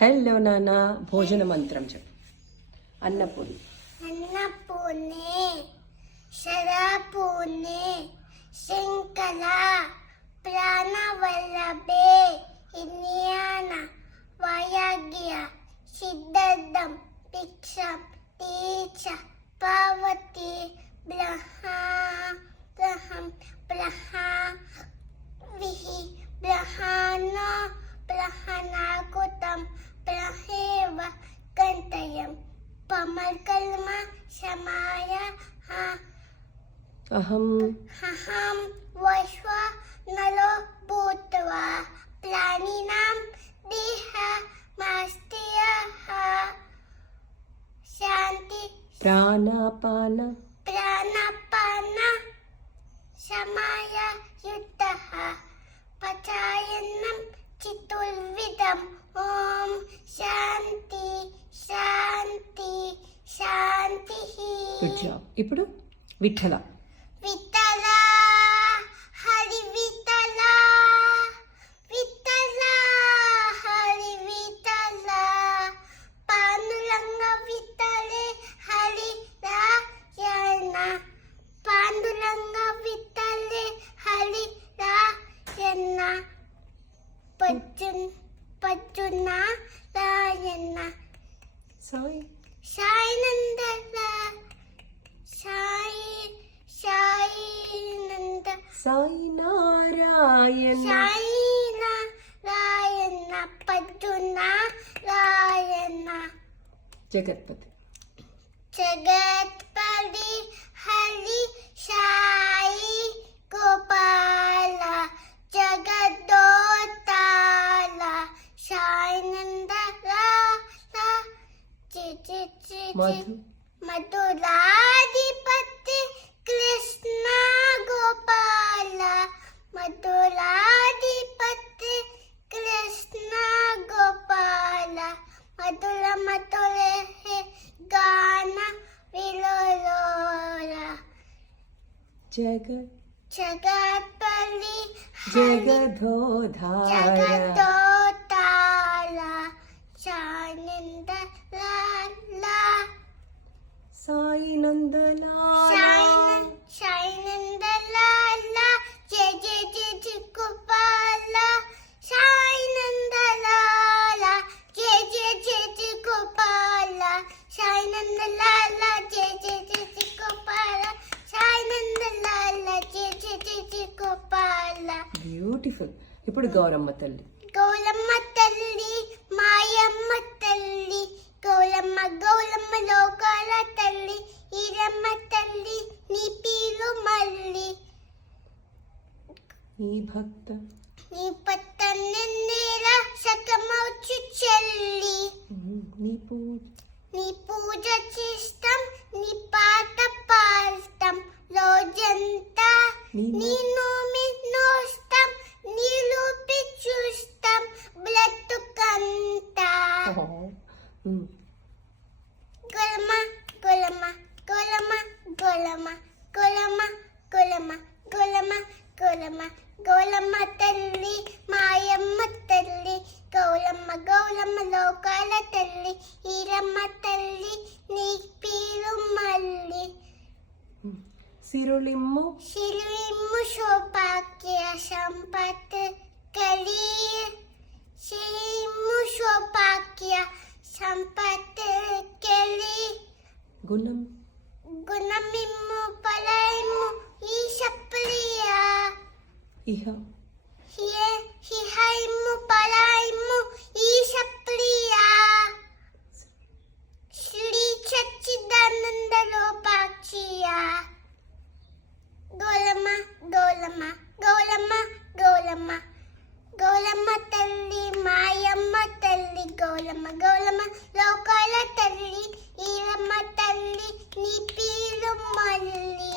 Hello నాన్న. భోజన మంత్రం చెప్పు. అన్నపూర్ణి. అన్నపూర్ణే శరాపూర్ణే శంకర ప్రాణవల్లభే ఇన్యాన వయాగ్య సిద్ధం భిక్షం తీర్చ పార్వతి బ్రహ్మం విహి బ్రహ్మణ బ్రహ్మణాకుతం బ్రహేవ గంతయం పమర్కల్మ సమాయ అహం వైశ్వ నలో భూత్వా ప్రాణినాం దేహ మాస్తియ శాంతి ప్రాణాపాన సమాయ యుద్ధః పచాయనం చతుర్విధం. ఓం శాంతి శాంతి శాంతి. Good job. ఇప్పుడు విఠల. విఠల హరి విఠల విఠల హరి విఠల పాండురంగ విఠలే హరి రాయణ పాండురంగ విఠలే హరి రాయణ పజ్జున రాయణ సాయి సాయినందల సాయినంద సాయి నారాయణ రాయణ పద్దున రాయణ జగత్పతి. జగత్పతి హరి సాయి గోపాల జగదోతాల సాయినంద మధు మధురాధిపతి కృష్ణ గోపాల మధురాధిపతి కృష్ణ గోపాల మధుర మధుర గాన విలోల జగత్పల్లి జగదోధార జగదోతాల సాయినంద సాయి నందలాల సాయినందలాల జయ జయ జయ జయ గోపాల సాయినందలాల జయ జయ జయ జయ గోపాల సాయినందలాల జయ జయ జయ జయ గోపాల సాయినందలాల జయ జయ జయ జయ గోపాల. బ్యూటిఫుల్. ఇప్పుడు గౌరమ్మ తల్లి. గౌలమ్మ తల్లి మాయమ్మ తల్లి గౌలమ్మ గౌలమ్మ లోకాల తల్లి ఈరమ్మ తల్లి నీ పీరు మల్లి నీ భక్త నీ పత్త నిన్నేల సకమౌచు చెల్లి నీ పూజ చేస్తాం నీ పాట పాడతాం రోజంతా నీ నోమి నోస్తాం నీ రూపి చూస్తాం బ్రతుకంతా. గొలమ గొలమ గొలమ గొలమ గొలమ గొలమ గొలమ గొలమ గౌలమ్మ తల్లి మాయమ్మ తల్లి గౌలమ్మ గౌలమ్మ లోకాల తల్లి ఈరమ్మ తల్లి నీ పీరు మల్లి సిరులిమ్ము శిలువిమ్ము సౌభాగ్య సంపత్ కలి శిలిమ్ము సౌభాగ్య సంపత్ కలి గుణమిమ్ము పలైము ఈశప్రియా హిహైము పలైము ఈశప్రియా శ్రీ సచ్చిదానంద లోపాక్షియా. గౌలమ్మ గౌలమ్మ గౌలమ్మ గౌలమ్మ గౌలమ్మ తల్లి మాయమ్మ తల్లి గౌలమ్మ గౌలమ్మ లోకాల తల్లి ఈరమ్మ తల్లి నీ పీరు మల్లి.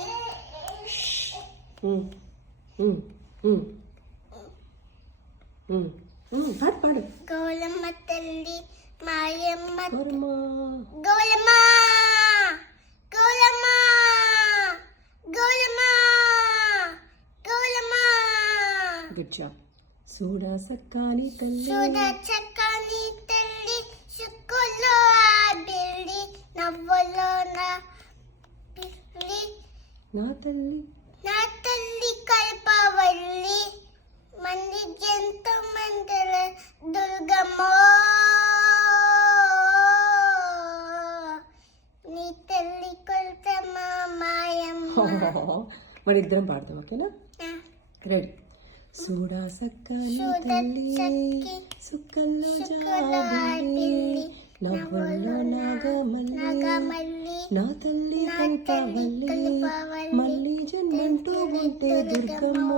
పాడు. గౌలమ్మ తల్లి మాయమ్మ గౌరమ్మ గౌలమ్మ గౌలమ్మ గౌలమ్మ గౌలమ్మ. Good job. చూడా సక్కాని తల్లి చూడా చక్కని తల్లి నవ్వులో నా పిల్లి నా తల్లి నా తల్లి కల్పవల్లి మంది జంతు మందల దుర్గమ్మ నీ తల్లి కొల్తమ్మ మాయమ్మ మరి ఇద్దరం పాడతాం, ఓకేనా? రెడీ. సూడా సక్కని తల్లి సుక్కల్లో జాబిల్లి నవ్వుల్లో నాగమల్లి నా తల్లి కల్పవల్లి మళ్ళీ జన్మంటూ ఉంటే దుర్గమ్మ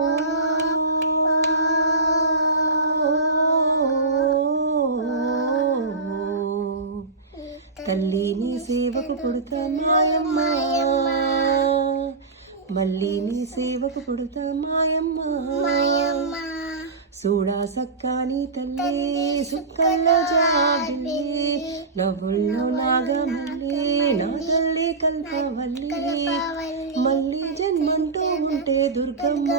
తల్లి నీ సేవకు పుడతా మాయమ్మ మళ్ళీ నీ సేవకు పుడతా మాయమ్మ సూడా సక్కాని తల్లి సుక్కల్లో జాబిల్లి నవ్వుల్లో నాగమల్లి నా తల్లి కల్పవల్లి మళ్ళీ జన్మంటూ ఉంటే దుర్గమ్మ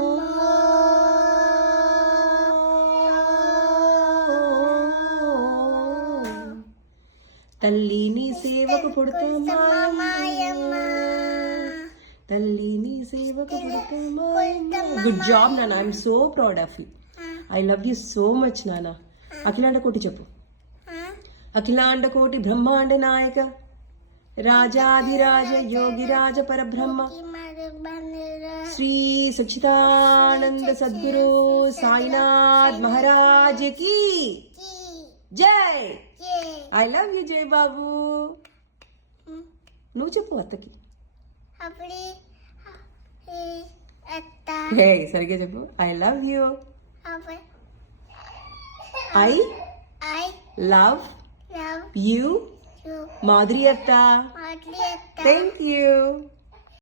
తల్లి నీ సేవకు పుడతా మాయమ్మ తల్లి నీ సేవకు పుడతా మాయమ్మ. గుడ్ జాబ్ నాన్న, I'm so proud of you. I love you so much నాన్న. అఖిలాండ కోటి చెప్పు. అఖిలాండ కోటి బ్రహ్మాండ నాయక రాజాధిరాజ యోగిరాజ పరబ్రహ్మ శ్రీ సచ్చిదానంద సద్గురు సాయినాథ్ మహారాజ్ కి జై. ఐ లవ్ యూ జై బాబు. నువ్వు చెప్పు అత్తకి. హే సరిగ్గా చెప్పు. I love you. I love you Madhuri అత్త. Thank you.